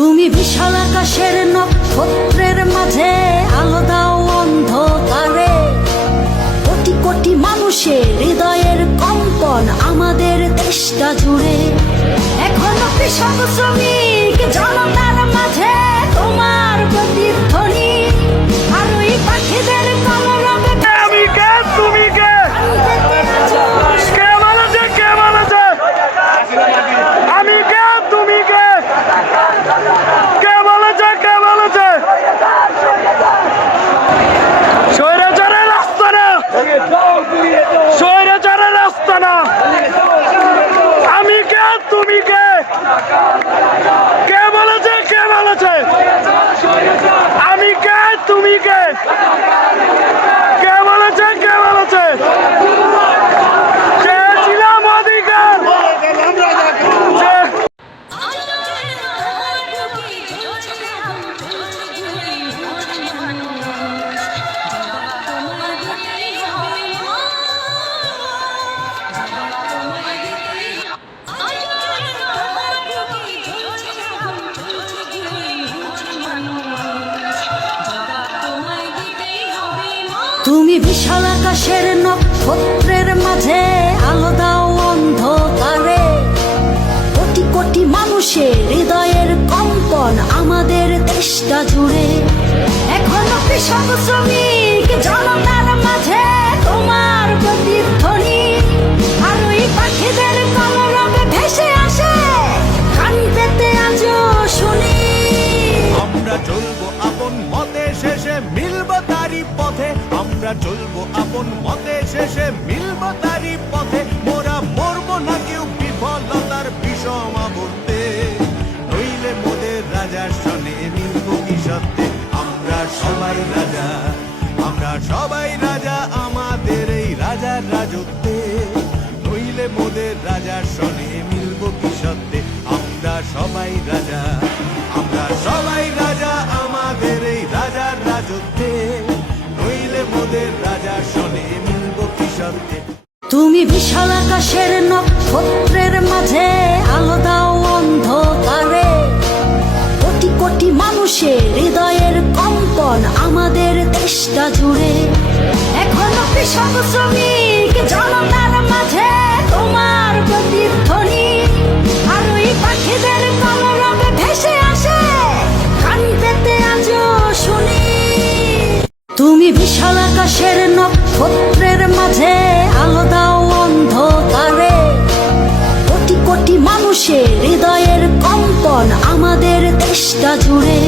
তুমি বিশাল আকাশের নক্ষত্রের মাঝে আলো দাও অন্ধকারে। কোটি কোটি মানুষের হৃদয়ের কম্পন আমাদের দেশটা জুড়ে। এখনো কৃষক শ্রমিক জনতার মাঝে তোমার প্রতিধ্বনি। আর ওই পাখিদের কলরবে আমি কে, তুমি কে? কে বলেছে, কে বলেছে? আমি কে, তুমি কে? কে বলেছে, কে বলেছে? স্বৈরাচারের রাস্তা না, স্বৈরাচারের রাস্তা না। আমি কে, তুমি কে? কে বলেছে, কে বলেছে? আমি কে, তুমি কে? কে বলেছে, কে বলেছে? চেয়েছিলাম অধিকার। তুমি বিশাল আকাশের নক্ষত্রের মাঝে আলো দাও অন্ধকারে। কোটি কোটি মানুষের হৃদয়ের কম্পন আমাদের দেশটা জুড়ে। এখনো কৃষক শ্রমিক জনতার মাঝে তোমার প্রতিধ্বনি। আর ওই পাখিদের কলরবে ভেসে আসে কান পেতে আজও শুনি। আমরা চলবো আপন মতে, শেষে মিলব তারি পথে। আমরা চলবো আপন মতে, শেষে মিলব তারি পথে। মোরা মরবো না কেউ বিফলতার বিষম আবর্তে। নইলে মোদের রাজার সনে মিলব কি সত্যে। আমরা সবাই রাজা, আমরা সবাই রাজা আমাদের এই রাজার রাজত্বে। নইলে মোদের রাজার সনে মিলব কি সত্যে। আমরা সবাই রাজা, আমরা সবাই রাজা আমাদের এই রাজার রাজত্বে। নইলে মোদের রাজার সনে মিলব কি সত্যে। তুমি বিশাল আকাশের নক্ষত্রের মাঝে আলো দাও অন্ধকারে। কোটি কোটি মানুষের হৃদয়ের কম্পন আমাদের দেশটা জুড়ে। এখনো কৃষক শ্রমিক জনতার মাঝে তোমার প্রতিধ্বনি। আর ওই পাখিদের কলরবে ভেসে আসে কান পেতে আজও শুনি। তুমি বিশাল আকাশের নক্ষত্রের মাঝে আলো দাও অন্ধকারে। কোটি কোটি মানুষের হৃদয়ের কম্পন আমাদের দেশটা জুড়ে।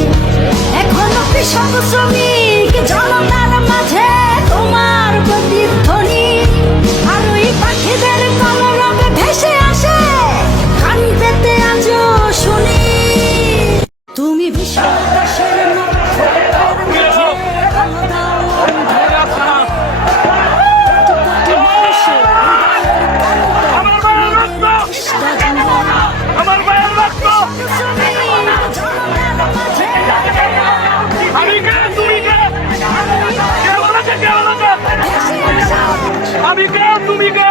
এখনো কৃষক শ্রমিক জনতার মাঝে তোমার প্রতিধ্বনি। আর ওই পাখিদের কলরবে ভেসে আসে কান পেতে আজও শুনি। তুমি বিশাল আকাশের নক্ষত্রের মাঝে আলো দাও অন্ধকারে। কোটি মানুষের হৃদয়ের কম্পন আমাদের দেশটা জুড়ে। আমার ভাইয়ের রক্ত। জনতার মাঝে আমি কে, তুমি কে? কে বলেছে, কে বলেছে? আমি কে, তুমি কে?